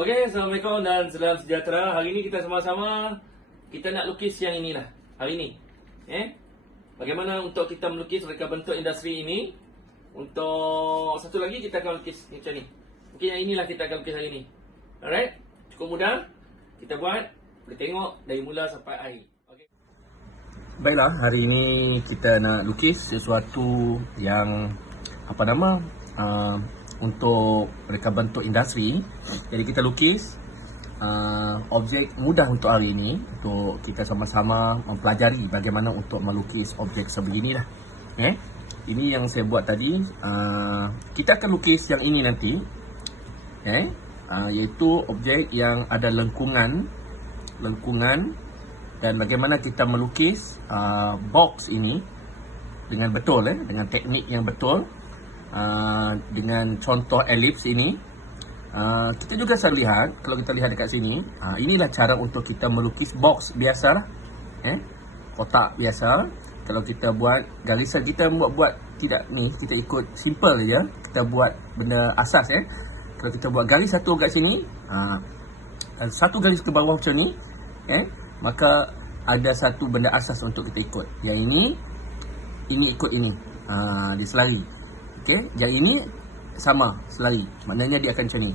Okey, Assalamualaikum dan salam sejahtera. Hari ini kita sama-sama kita nak lukis yang inilah. Hari ini. Bagaimana untuk kita melukis reka bentuk industri ini? Untuk satu lagi kita akan lukis macam ni. Mungkin yang inilah kita akan lukis hari ini. Alright? Cukup mudah. Kita buat, boleh tengok dari mula sampai akhir. Okay. Baiklah, hari ini kita nak lukis sesuatu yang apa nama? Untuk reka bentuk industri. Jadi kita lukis objek mudah untuk hari ini, untuk kita sama-sama mempelajari bagaimana untuk melukis objek sebeginilah. Ini yang saya buat tadi. Kita akan lukis yang ini nanti, iaitu objek yang ada lengkungan dan bagaimana kita melukis box ini dengan betul, dengan teknik yang betul. Dengan contoh elips ini, kita juga bisa lihat, kalau kita lihat dekat sini, inilah cara untuk kita melukis box biasa lah, kotak biasa. Kalau kita buat garisan, kita buat tidak ni, kita ikut simple je, kita buat benda asas. Kalau kita buat garis satu kat sini, satu garis ke bawah macam ni, maka ada satu benda asas untuk kita ikut. Yang ini ikut ini, dia selari. Yang ini sama, selari. Maknanya dia akan macam ni.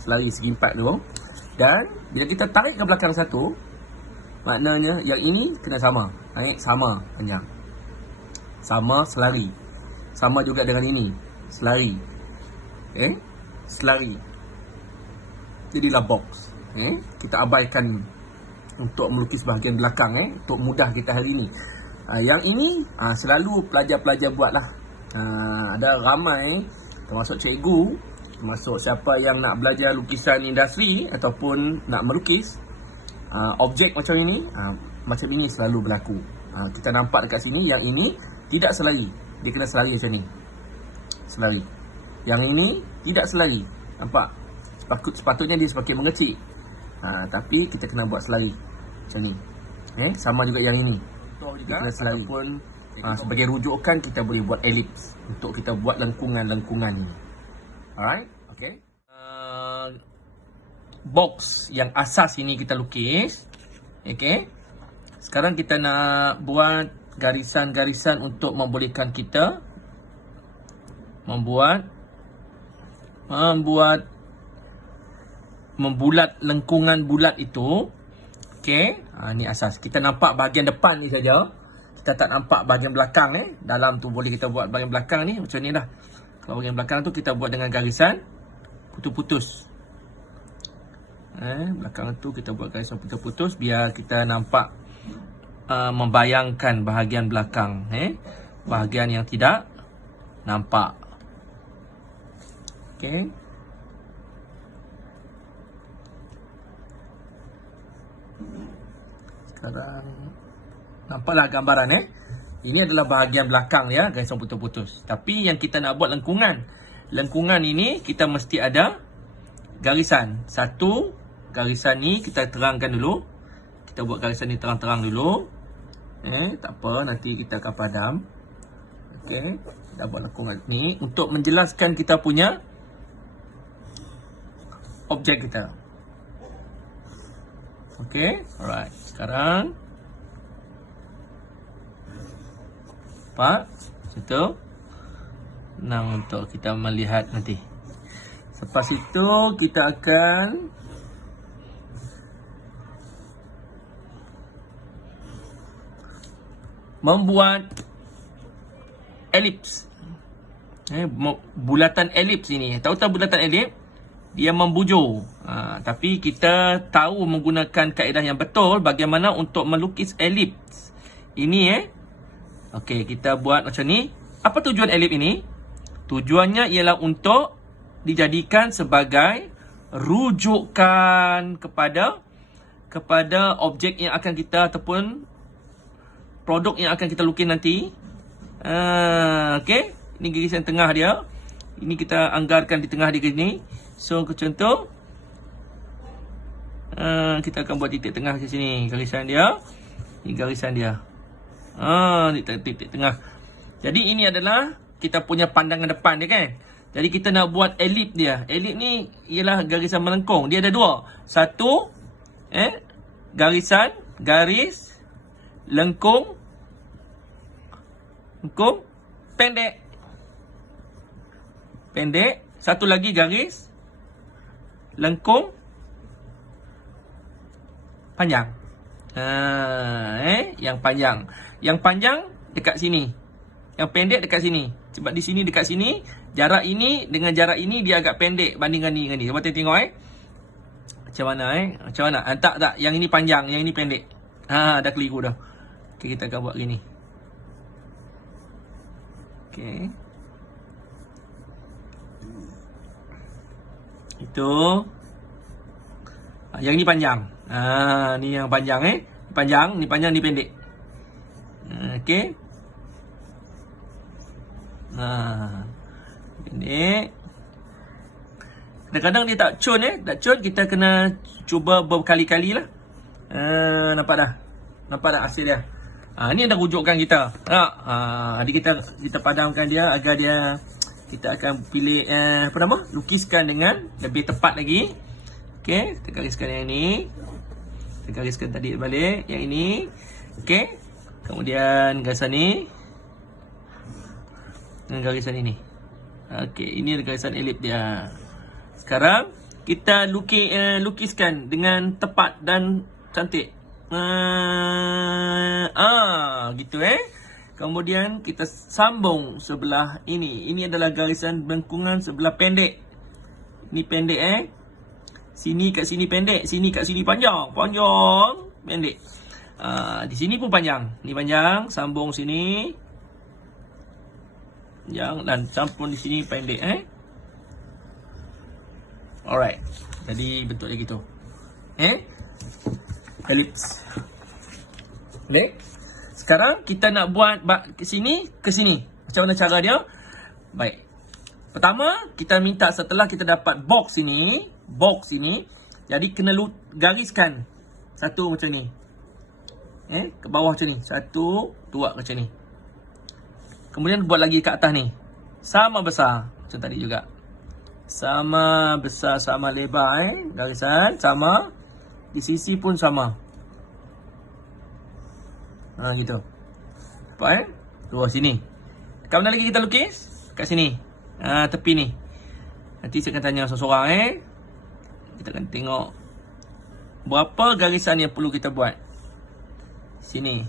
Selari segi empat dulu. Dan bila kita tarik ke belakang satu, maknanya yang ini kena sama. Naik sama panjang. Sama, selari. Sama juga dengan ini, selari. Selari. Jadilah box. Kita abaikan untuk melukis bahagian belakang, untuk mudah kita hari ini. Yang ini selalu pelajar-pelajar buatlah. Ada ramai, termasuk cikgu, termasuk siapa yang nak belajar lukisan industri ataupun nak melukis objek macam ini, macam ini selalu berlaku. Kita nampak dekat sini, yang ini tidak selari, dia kena selari macam ni, selari. Yang ini tidak selari, nampak? Sepatutnya dia semakin mengecil, tapi kita kena buat selari macam ni. Sama juga yang ini, dia kena selari. Ataupun sebagai rujukan kita boleh buat elips untuk kita buat lengkungan-lengkungan ni. Alright, okay. Box yang asas ini kita lukis. Okay. Sekarang kita nak buat garisan-garisan untuk membolehkan kita membulat lengkungan bulat itu. Okay. Ni asas. Kita nampak bahagian depan ni saja. Kita tak nampak bahagian belakang. Dalam tu boleh kita buat bahagian belakang ni macam ni dah. Kalau bahagian belakang tu kita buat dengan garisan putus-putus. Belakang tu kita buat garisan putus-putus biar kita nampak membayangkan bahagian belakang. Bahagian yang tidak nampak. Okay. Sekarang nampaklah gambaran. Ini adalah bahagian belakang ya, garisan putus-putus. Tapi yang kita nak buat lengkungan. Lengkungan ini kita mesti ada garisan. Satu garisan ni kita terangkan dulu. Kita buat garisan ni terang-terang dulu. Tak apa, nanti kita akan padam. Okey, kita buat lengkungan ni untuk menjelaskan kita punya objek kita. Okey, alright. Sekarang situ senang untuk kita melihat nanti. Selepas itu kita akan membuat elips. Bulatan elips ini. Tahu tak bulatan elips? Dia membujur. Tapi kita tahu menggunakan kaedah yang betul bagaimana untuk melukis elips ini. Okey, kita buat macam ni. Apa tujuan elips ini? Tujuannya ialah untuk dijadikan sebagai rujukan kepada objek yang akan kita ataupun produk yang akan kita lukis nanti. Okey, ini garisan tengah dia. Ini kita anggarkan di tengah dia ni. So, contoh kita akan buat titik tengah di sini. Garisan dia. Ini garisan dia. Titik tengah. Jadi ini adalah kita punya pandangan depan dia kan. Jadi kita nak buat elip dia. Elip ni ialah garisan melengkung. Dia ada dua. Satu, garis lengkung pendek. Satu lagi garis lengkung panjang. Yang panjang dekat sini. Yang pendek dekat sini. Sebab di sini dekat sini, jarak ini dengan jarak ini dia agak pendek bandingkan ni dengan ni. Cuba tengok Macam mana? Tak. Yang ini panjang, yang ini pendek. Dah keliru dah. Okay, kita akan buat gini. Okay. Itu. Yang ini panjang. Ni yang panjang ni panjang, ni pendek. Okay. Pendek. Kadang-kadang dia tak cun kita kena cuba berkali-kali lah. Nampak dah hasil dia. Ni dah rujukkan kita. Jadi kita padamkan dia agar dia, kita akan pilih lukiskan dengan lebih tepat lagi. Okey, kita gariskan yang ini. Kita gariskan tadi balik yang ini. Okey. Kemudian garisan ni dengan garisan ini. Okey, ini garisan elip dia. Sekarang kita lukiskan dengan tepat dan cantik. Gitu Kemudian kita sambung sebelah ini. Ini adalah garisan lengkungan sebelah pendek. Ini pendek Sini kat sini pendek, sini kat sini panjang, pendek. Di sini pun panjang. Ni panjang, sambung sini. Dan sambung di sini pendek Alright. Jadi bentuk dia gitu. Ellipse. Baik. Sekarang kita nak buat ke sini. Macam mana cara dia? Baik. Pertama, kita minta setelah kita dapat box ini, jadi kena gariskan satu macam ni. Ke bawah macam ni. Satu, dua macam ni. Kemudian buat lagi kat atas ni. Sama besar macam tadi juga. Sama besar, sama lebar garisan sama. Di sisi pun sama. Gitu. Nampak Luar sini. Kat mana lagi kita lukis? Kat sini. Tepi ni. Nanti saya akan tanya seorang-seorang Kita akan tengok berapa garisan yang perlu kita buat. Sini.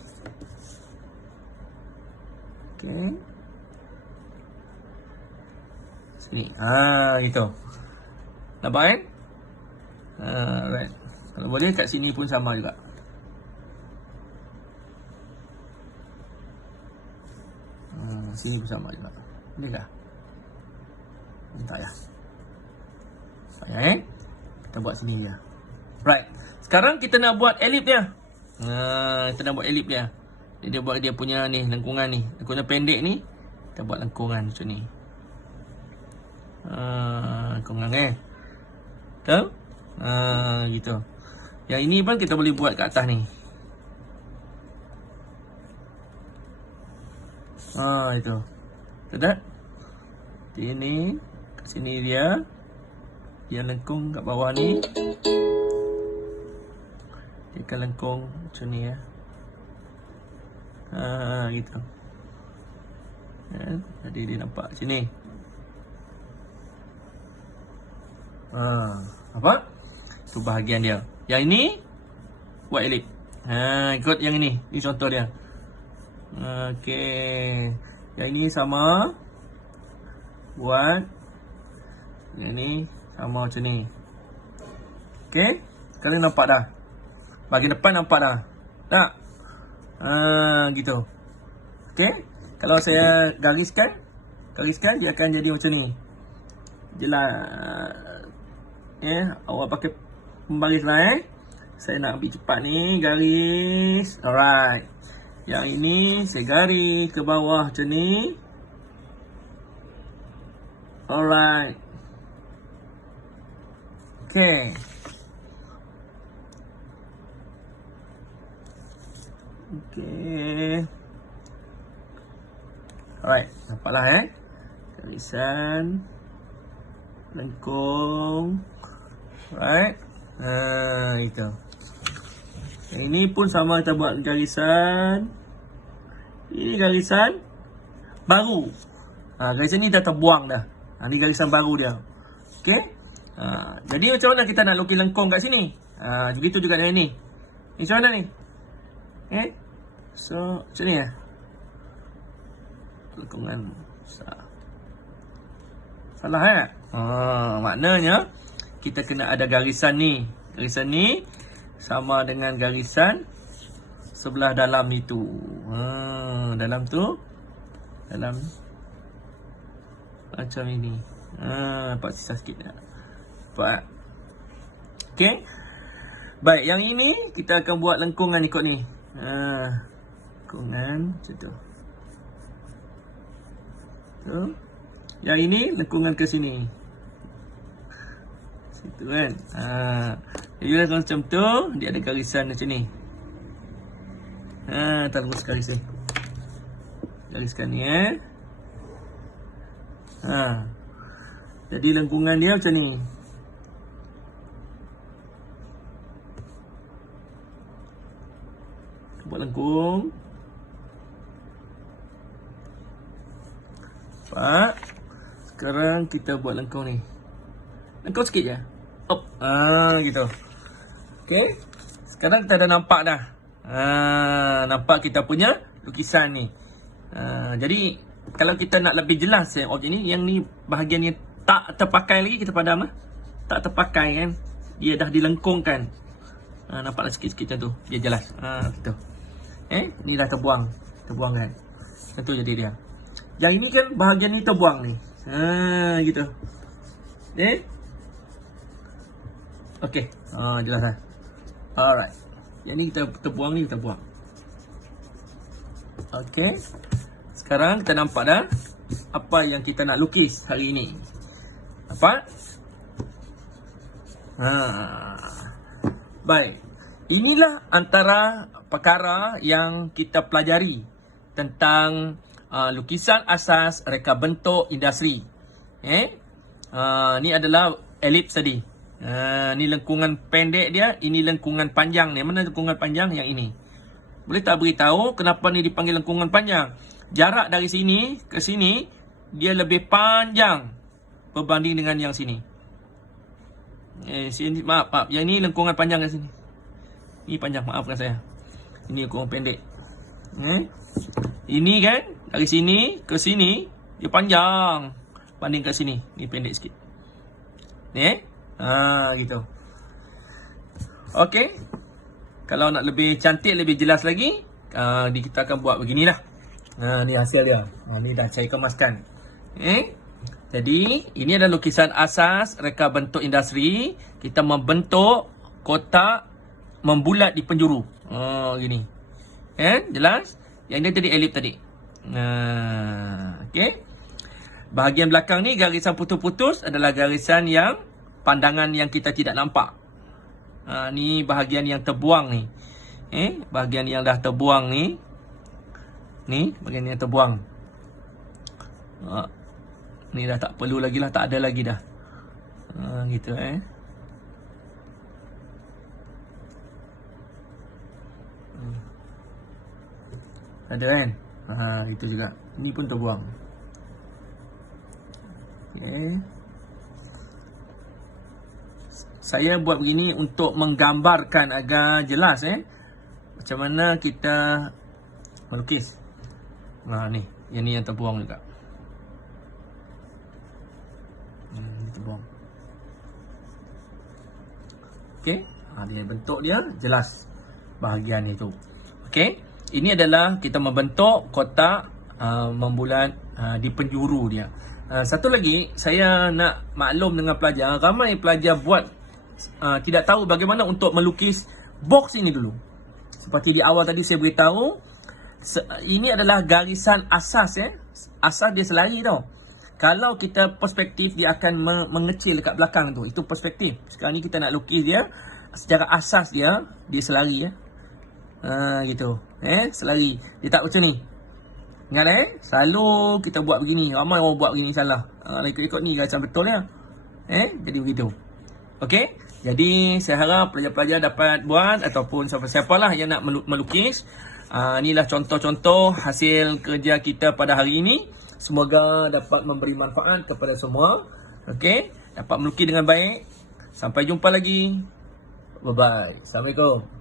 Okey. Sini. Gitu. Nampak right. Kalau boleh kat sini pun sama juga. Sini pun sama juga. Boleh kah? Tak ya. Kita buat sini je. Right. Sekarang kita nak buat elip dia. Kita nak buat elip dia. Dia buat dia punya ni, lengkungan ni. Lengkungan pendek ni. Kita buat lengkungan macam ni. Lengkungan Betul? Gitu. Yang ini pun kita boleh buat kat atas ni. Itu. Betul tak? Ini kat sini dia. Dia lengkung kat bawah ni. Dia akan lengkung macam ni gitu. Jadi dia nampak macam ni. Apa? Itu bahagian dia. Yang ini buat elip. Ikut yang ini. Ini contoh dia. Okey. Yang ini sama. Buat. Yang ini sama macam ni. Okey. Kalian nampak dah? Bahagian depan nampak dah? Tak? Gitu. Okey. Kalau saya gariskan dia akan jadi macam ni. Jelas. Awak pakai pembaris lah Saya nak ambil cepat ni. Garis. Alright. Yang ini saya garis ke bawah macam ni. Alright. Okay. Okay. Alright. Nampaklah garisan. lengkung. Right. Itu. Yang ini pun sama, kita buat garisan. Ini garisan baru. Garisan ni dah terbuang dah. Ni garisan baru dia. Okey. Jadi macam mana kita nak lukis lengkung kat sini? Begitu juga dengan ni. Ni macam mana ni? So, macam ni lengkungan salah maknanya kita kena ada garisan ni. Garisan ni sama dengan garisan sebelah dalam ni tu. Dalam tu, dalam macam ini. Nampak sisa sikit tak? Nampak? Okey. Baik, yang ini kita akan buat lengkungan ikut ni. Lengkungan macam tu. Yang ini lengkungan ke sini. Situ kan. Jadi macam tu, dia ada garisan macam ni. Terus garis ni. Gariskan ni jadi lengkungan dia macam ni. Buat lengkung. Nampak? Sekarang kita buat lengkung ni. Lengkung sikit je. Gitu. Okey. Sekarang kita dah nampak dah. Nampak kita punya lukisan ni. Jadi kalau kita nak lebih jelas objek ni, yang ni bahagian ni tak terpakai lagi, kita padam tak terpakai kan. Dia dah dilengkungkan. Nampaklah sikit-sikit macam tu. Dia jelas. Gitu. Ni dah terbuang. Terbuang kan. Macam tu jadi dia. Yang ini kan bahagian ni terbuang ni. Gitu. Okey. Jelas kan. Alright. Yang ni kita terbuang, ni kita buang. Okey. Sekarang kita nampak dah apa yang kita nak lukis hari ini. Nampak? Baik. Inilah antara perkara yang kita pelajari tentang lukisan asas reka bentuk industri. Ni adalah elips tadi. Ni lengkungan pendek dia, ini lengkungan panjang ni. Mana lengkungan panjang? Yang ini. Boleh tak beritahu kenapa ni dipanggil lengkungan panjang? Jarak dari sini ke sini dia lebih panjang berbanding dengan yang sini. Sini maaf. Yang ini lengkungan panjang kat sini. Ini panjang, maafkan saya. Ini lengkungan pendek. Ini kan dari sini ke sini dia panjang banding kat sini. Ni pendek sikit. Ni gitu. Okey. Kalau nak lebih cantik, lebih jelas lagi, kita akan buat beginilah. Ni hasil dia. Ni dah saya kemaskan. Jadi, ini adalah lukisan asas reka bentuk industri. Kita membentuk kotak membulat di penjuru. Gini. Jelas? Yang ini tadi elip tadi. Okey. Bahagian belakang ni garisan putus-putus adalah garisan yang pandangan yang kita tidak nampak. Ni bahagian yang terbuang ni. Bahagian yang dah terbuang ni. Ni bahagian yang terbuang. Ni dah tak perlu lagi lah, tak ada lagi dah. Gitu ada kan? Itu juga. Ini pun terbuang. Saya buat begini untuk menggambarkan agar jelas macam mana kita melukis. Ni, yang ni yang terbuang juga. Terbuang. Okey, dia bentuk dia jelas bahagian itu. Okey, ini adalah kita membentuk kotak membulat di penjuru dia. Satu lagi, saya nak maklum dengan pelajar, ramai pelajar buat tidak tahu bagaimana untuk melukis box ini dulu. Seperti di awal tadi saya beritahu, ini adalah garisan asas Asas dia selari tau. Kalau kita perspektif, dia akan mengecil dekat belakang tu. Itu perspektif. Sekarang ni kita nak lukis dia secara asas dia selari gitu. Selari. Dia tak macam ni. Ingat selalu kita buat begini. Ramai orang buat begini salah. Ikut-ikut ni garisan betul ya. Jadi begitu. Okey, jadi saya harap pelajar-pelajar dapat buat ataupun siapa-siapalah yang nak melukis. Inilah contoh-contoh hasil kerja kita pada hari ini. Semoga dapat memberi manfaat kepada semua. Okey, dapat melukis dengan baik. Sampai jumpa lagi. Bye-bye. Assalamualaikum.